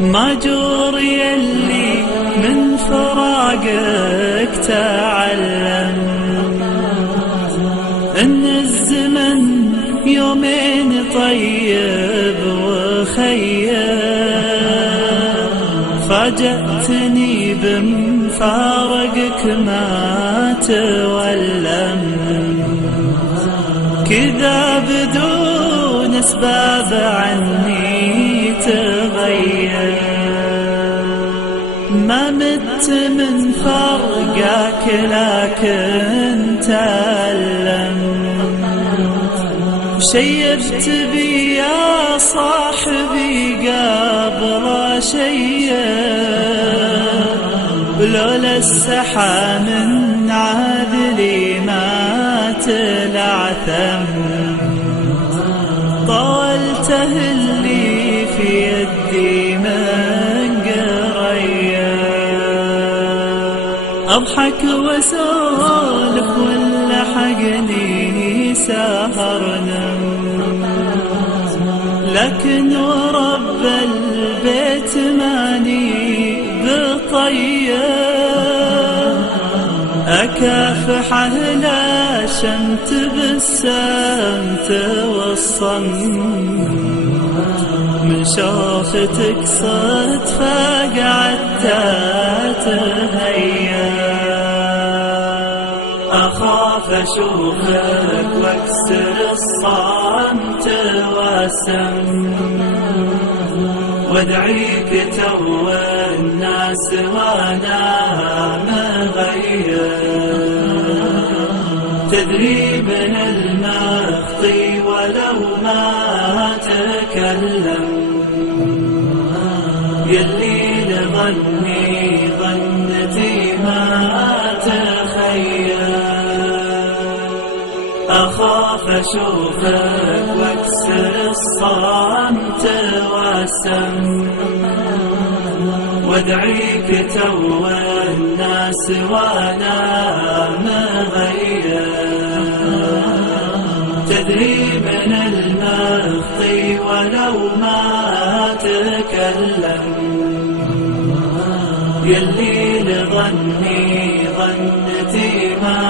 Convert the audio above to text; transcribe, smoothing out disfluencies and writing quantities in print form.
ماجور يلي من فراقك تعلم ان الزمن يومين طيب وخير. فاجأتني بمفارقك ما تولم، كذا بدون اسباب عني تغير. ما مت من فرقك لكن تألم، شيبت بي يا صاحبي قبل شيء. لولا السحى من عذلي ما تلعثم، طولته اللي في يدي من قرية. أضحك واسولف ولحقني سهرنا، لكن ورب البيت ماني بطيه. أكافح أهل شمت بالسمت والصم، من شوفتك صرت فقعدت تهيأ. أخاف أشوفك واكسر الصمت واسم، وادعيك تو الناس وانا مغير. تدري من المخطي ولو ما تكلم، يلي لظني ظنتي ما تخيل. أخاف أشوفك واكسر الصمت واسم، وادعيك تو الناس وانا مغير. تدري من المخطي ولو ما تكلم، يلي لظني ظنتي ما